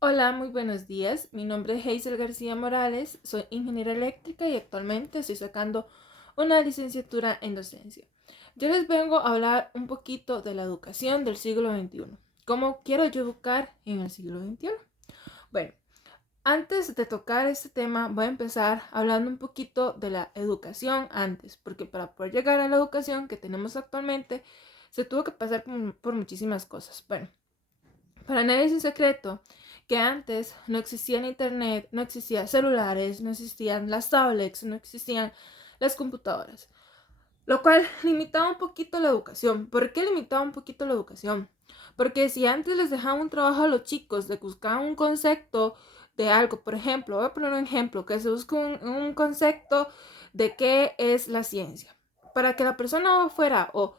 Hola, muy buenos días. Mi nombre es Hazel García Morales, soy ingeniera eléctrica y actualmente estoy sacando una licenciatura en docencia. Yo les vengo a hablar un poquito de la educación del siglo XXI. ¿Cómo quiero yo educar en el siglo XXI? Bueno, antes de tocar este tema, voy a empezar hablando un poquito de la educación antes, porque para poder llegar a la educación que tenemos actualmente, se tuvo que pasar por muchísimas cosas. Bueno, para nadie es un secreto que antes no existía internet, no existían celulares, no existían las tablets, no existían las computadoras, lo cual limitaba un poquito la educación. ¿Por qué limitaba un poquito la educación? Porque si antes les dejaban un trabajo a los chicos de buscar un concepto de algo, por ejemplo, voy a poner un ejemplo, que se busque un concepto de qué es la ciencia. Para que la persona fuera o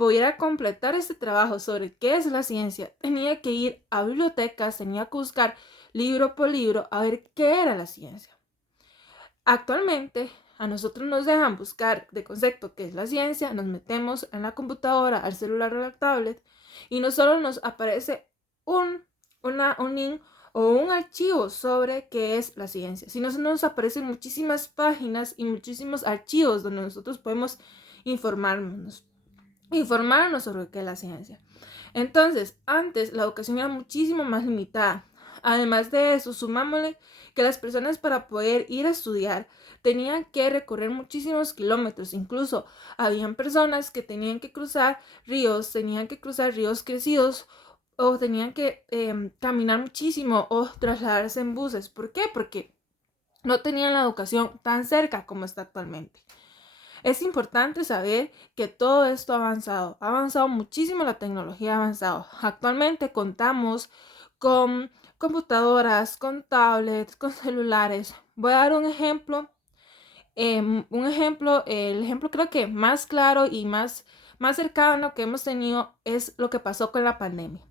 pudiera completar este trabajo sobre qué es la ciencia, tenía que ir a bibliotecas, tenía que buscar libro por libro a ver qué era la ciencia. Actualmente, a nosotros nos dejan buscar de concepto qué es la ciencia, nos metemos en la computadora, al celular o la tablet, y no solo nos aparece un, un link o un archivo sobre qué es la ciencia, sino nos aparecen muchísimas páginas y muchísimos archivos donde nosotros podemos informarnos sobre qué es la ciencia. Entonces, antes la educación era muchísimo más limitada. Además de eso, sumámosle que las personas para poder ir a estudiar tenían que recorrer muchísimos kilómetros. Incluso habían personas que tenían que cruzar ríos crecidos o tenían que caminar muchísimo o trasladarse en buses. ¿Por qué? Porque no tenían la educación tan cerca como está actualmente. Es importante saber que todo esto ha avanzado muchísimo, la tecnología ha avanzado. Actualmente contamos con computadoras, con tablets, con celulares. Voy a dar el ejemplo creo que más claro y más cercano que hemos tenido es lo que pasó con la pandemia.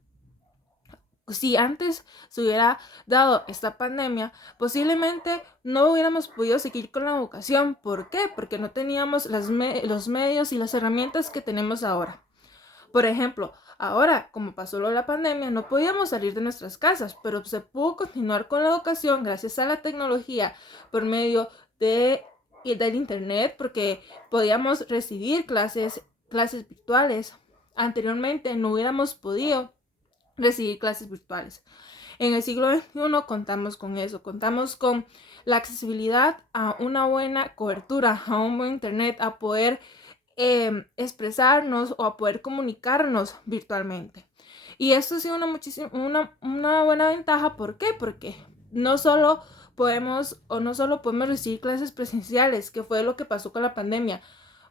Si antes se hubiera dado esta pandemia, posiblemente no hubiéramos podido seguir con la educación. ¿Por qué? Porque no teníamos los medios y las herramientas que tenemos ahora. Por ejemplo, ahora, como pasó lo de la pandemia, no podíamos salir de nuestras casas, pero se pudo continuar con la educación gracias a la tecnología por medio del internet, porque podíamos recibir clases virtuales. Anteriormente no hubiéramos podido recibir clases virtuales. En el siglo XXI contamos con eso, contamos con la accesibilidad a una buena cobertura, a un buen internet, a poder expresarnos o a poder comunicarnos virtualmente. Y esto ha sido una buena ventaja. ¿Por qué? Porque no solo podemos recibir clases presenciales, que fue lo que pasó con la pandemia,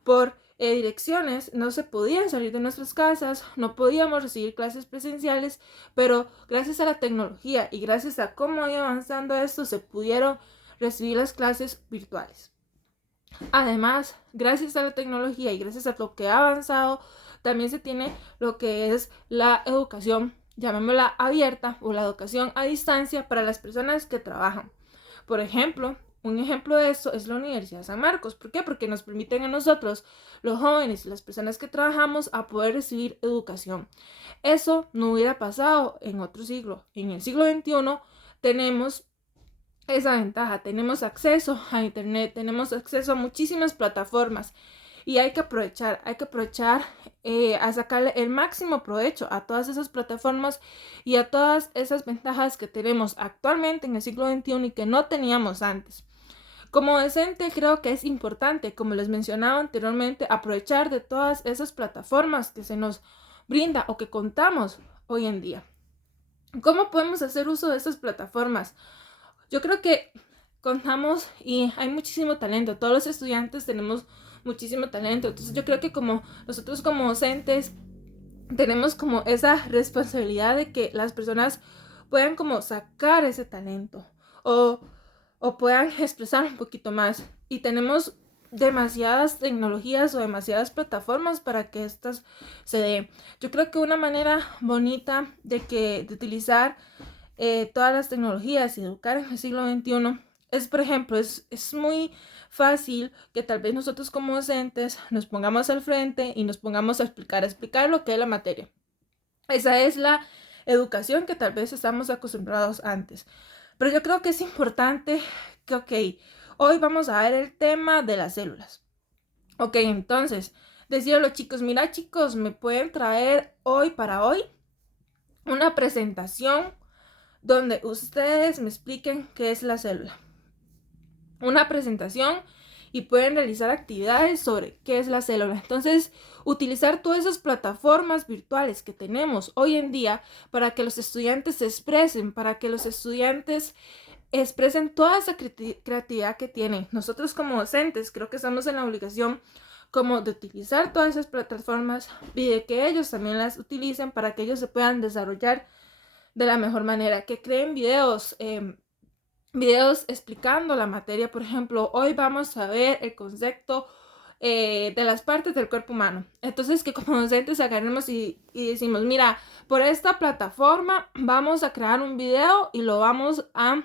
por direcciones, no se podían salir de nuestras casas, no podíamos recibir clases presenciales, pero gracias a la tecnología y gracias a cómo iba avanzando esto, se pudieron recibir las clases virtuales. Además, gracias a la tecnología y gracias a lo que ha avanzado, también se tiene lo que es la educación, llamémosla abierta, o la educación a distancia para las personas que trabajan. Por ejemplo, un ejemplo de esto es la Universidad de San Marcos. ¿Por qué? Porque nos permiten a nosotros, los jóvenes y las personas que trabajamos, a poder recibir educación. Eso no hubiera pasado en otro siglo. En el siglo XXI tenemos esa ventaja, tenemos acceso a internet, tenemos acceso a muchísimas plataformas y hay que aprovechar a sacarle el máximo provecho a todas esas plataformas y a todas esas ventajas que tenemos actualmente en el siglo XXI y que no teníamos antes. Como docente creo que es importante, como les mencionaba anteriormente, aprovechar de todas esas plataformas que se nos brinda o que contamos hoy en día. ¿Cómo podemos hacer uso de esas plataformas? Yo creo que contamos y hay muchísimo talento. Todos los estudiantes tenemos muchísimo talento. Entonces yo creo que como nosotros como docentes tenemos como esa responsabilidad de que las personas puedan como sacar ese talento o, o puedan expresar un poquito más. Y tenemos demasiadas tecnologías o demasiadas plataformas para que estas se den. Yo creo que una manera bonita de utilizar todas las tecnologías y educar en el siglo XXI es, por ejemplo, es muy fácil que tal vez nosotros como docentes nos pongamos al frente y nos pongamos a explicar lo que es la materia. Esa es educación que tal vez estamos acostumbrados antes. Pero yo creo que es importante que, ok, hoy vamos a ver el tema de las células. Ok, entonces, decir a los chicos, mira chicos, me pueden traer hoy para hoy una presentación donde ustedes me expliquen qué es la célula. Una presentación y pueden realizar actividades sobre qué es la célula. Entonces, utilizar todas esas plataformas virtuales que tenemos hoy en día para que los estudiantes se expresen, para que los estudiantes expresen toda esa creatividad que tienen. Nosotros como docentes creo que estamos en la obligación como de utilizar todas esas plataformas y de que ellos también las utilicen para que ellos se puedan desarrollar de la mejor manera, que creen videos explicando la materia. Por ejemplo, hoy vamos a ver el concepto de las partes del cuerpo humano. Entonces, que como docentes agarremos y decimos, mira, por esta plataforma vamos a crear un video y lo vamos a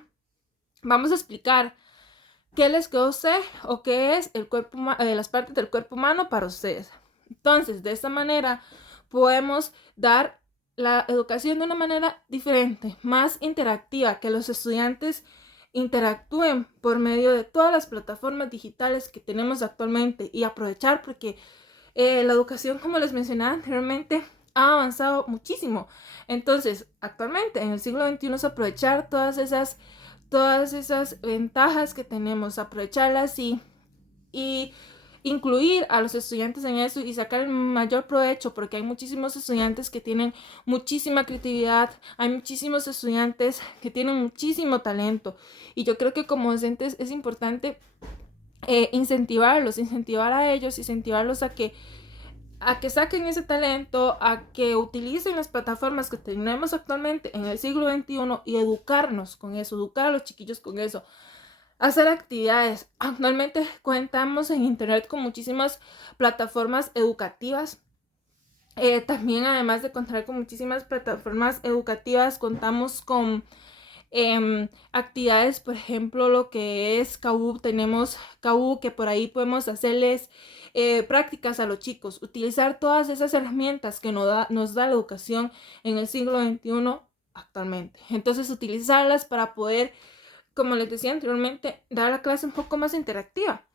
explicar qué les quedó a usted o qué es el cuerpo, las partes del cuerpo humano para ustedes. Entonces, de esta manera podemos dar la educación de una manera diferente, más interactiva, que los estudiantes interactúen por medio de todas las plataformas digitales que tenemos actualmente y aprovechar porque la educación, como les mencionaba anteriormente, ha avanzado muchísimo. Entonces, actualmente en el siglo XXI es aprovechar todas esas ventajas que tenemos, aprovecharlas y incluir a los estudiantes en eso y sacar el mayor provecho, porque hay muchísimos estudiantes que tienen muchísima creatividad, hay muchísimos estudiantes que tienen muchísimo talento y yo creo que como docentes es importante incentivar a ellos, incentivarlos a que saquen ese talento, a que utilicen las plataformas que tenemos actualmente en el siglo XXI y educarnos con eso, educar a los chiquillos con eso. Hacer actividades. Actualmente contamos en internet con muchísimas plataformas educativas. También, además de contar con muchísimas plataformas educativas, contamos con actividades, por ejemplo, lo que es KU. Tenemos KU que por ahí podemos hacerles prácticas a los chicos. Utilizar todas esas herramientas que nos da la educación en el siglo XXI actualmente. Entonces, utilizarlas para poder, como les decía anteriormente, dar la clase un poco más interactiva,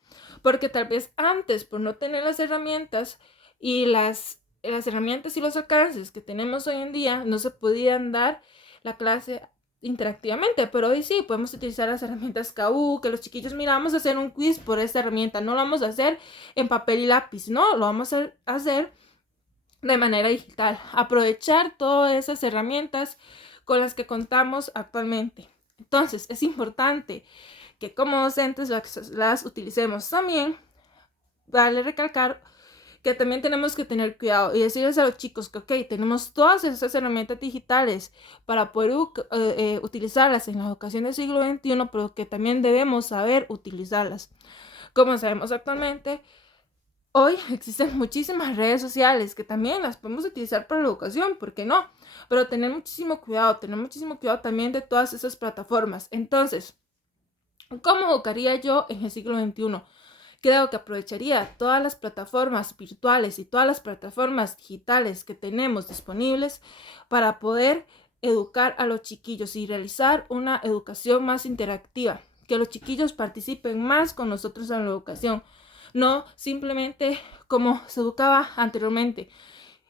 porque tal vez antes, por no tener las herramientas y las herramientas y los alcances que tenemos hoy en día, no se podían dar la clase interactivamente, pero hoy sí podemos utilizar las herramientas KU, que los chiquillos, mira, vamos a hacer un quiz por esta herramienta, no lo vamos a hacer en papel y lápiz, no, lo vamos a hacer de manera digital, aprovechar todas esas herramientas con las que contamos actualmente. Entonces, es importante que como docentes las utilicemos. También vale recalcar que también tenemos que tener cuidado y decirles a los chicos que, ok, tenemos todas esas herramientas digitales para poder utilizarlas en la educación del siglo XXI, pero que también debemos saber utilizarlas. Como sabemos actualmente, hoy existen muchísimas redes sociales que también las podemos utilizar para la educación, ¿por qué no? Pero tener muchísimo cuidado también de todas esas plataformas. Entonces, ¿cómo educaría yo en el siglo XXI? Creo que aprovecharía todas las plataformas virtuales y todas las plataformas digitales que tenemos disponibles para poder educar a los chiquillos y realizar una educación más interactiva, que los chiquillos participen más con nosotros en la educación, no simplemente como se educaba anteriormente.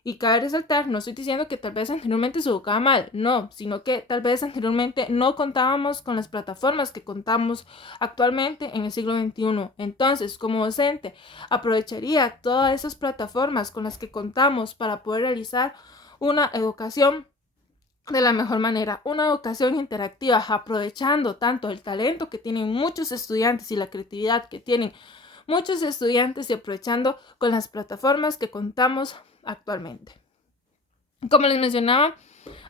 Y cabe resaltar, no estoy diciendo que tal vez anteriormente se educaba mal, no, sino que tal vez anteriormente no contábamos con las plataformas que contamos actualmente en el siglo XXI. Entonces, como docente, aprovecharía todas esas plataformas con las que contamos para poder realizar una educación de la mejor manera, una educación interactiva, aprovechando tanto el talento que tienen muchos estudiantes y la creatividad que tienen muchos estudiantes y aprovechando con las plataformas que contamos actualmente. Como les mencionaba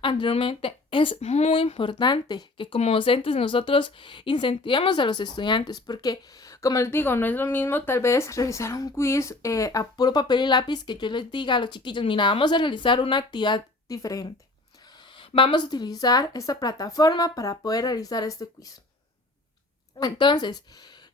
anteriormente, es muy importante que como docentes nosotros incentivemos a los estudiantes, porque como les digo, no es lo mismo tal vez realizar un quiz a puro papel y lápiz que yo les diga a los chiquillos, mira, vamos a realizar una actividad diferente. Vamos a utilizar esta plataforma para poder realizar este quiz. Entonces,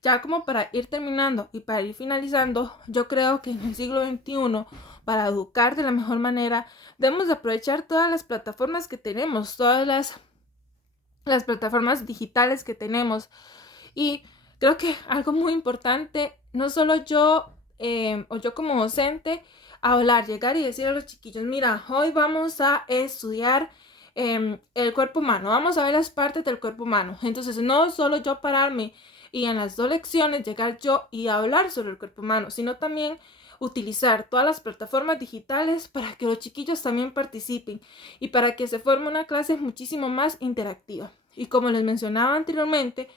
ya como para ir terminando y para ir finalizando, yo creo que en el siglo XXI, para educar de la mejor manera, debemos aprovechar todas las plataformas que tenemos, todas las plataformas digitales que tenemos. Y creo que algo muy importante, no solo yo o yo como docente, hablar, llegar y decir a los chiquillos, mira, hoy vamos a estudiar el cuerpo humano, vamos a ver las partes del cuerpo humano. Entonces, no solo yo pararme y en las 2 lecciones llegar yo y hablar sobre el cuerpo humano, sino también utilizar todas las plataformas digitales para que los chiquillos también participen y para que se forme una clase muchísimo más interactiva. Y como les mencionaba anteriormente,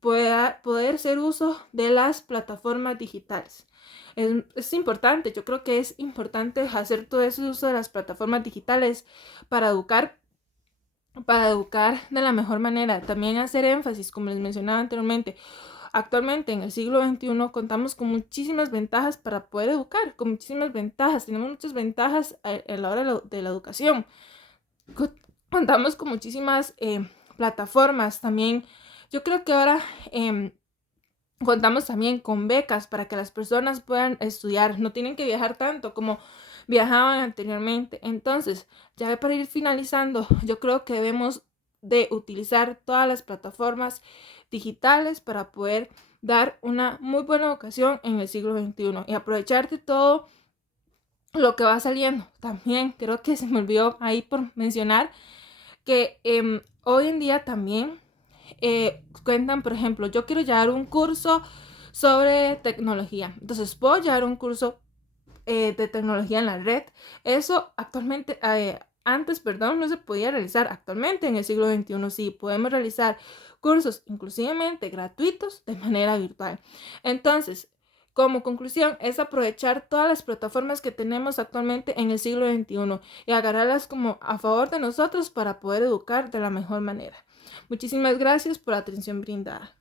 poder hacer uso de las plataformas digitales. Es importante, yo creo que es importante hacer todo ese uso de las plataformas digitales para educar de la mejor manera. También hacer énfasis, como les mencionaba anteriormente, actualmente en el siglo XXI contamos con muchísimas ventajas para poder educar, con muchísimas ventajas, tenemos muchas ventajas a la hora de la educación. Contamos con muchísimas plataformas también. Yo creo que ahora contamos también con becas para que las personas puedan estudiar, no tienen que viajar tanto como viajaban anteriormente. Entonces, ya para ir finalizando, yo creo que debemos de utilizar todas las plataformas digitales para poder dar una muy buena educación en el siglo XXI y aprovechar de todo lo que va saliendo. También creo que se me olvidó ahí por mencionar que hoy en día también cuentan, por ejemplo, yo quiero llevar un curso sobre tecnología, entonces puedo llevar un curso de tecnología en la red. Eso actualmente, antes, no se podía realizar. Actualmente en el siglo XXI sí podemos realizar cursos inclusivamente gratuitos de manera virtual. Entonces, como conclusión, es aprovechar todas las plataformas que tenemos actualmente en el siglo XXI y agarrarlas como a favor de nosotros para poder educar de la mejor manera. Muchísimas gracias por la atención brindada.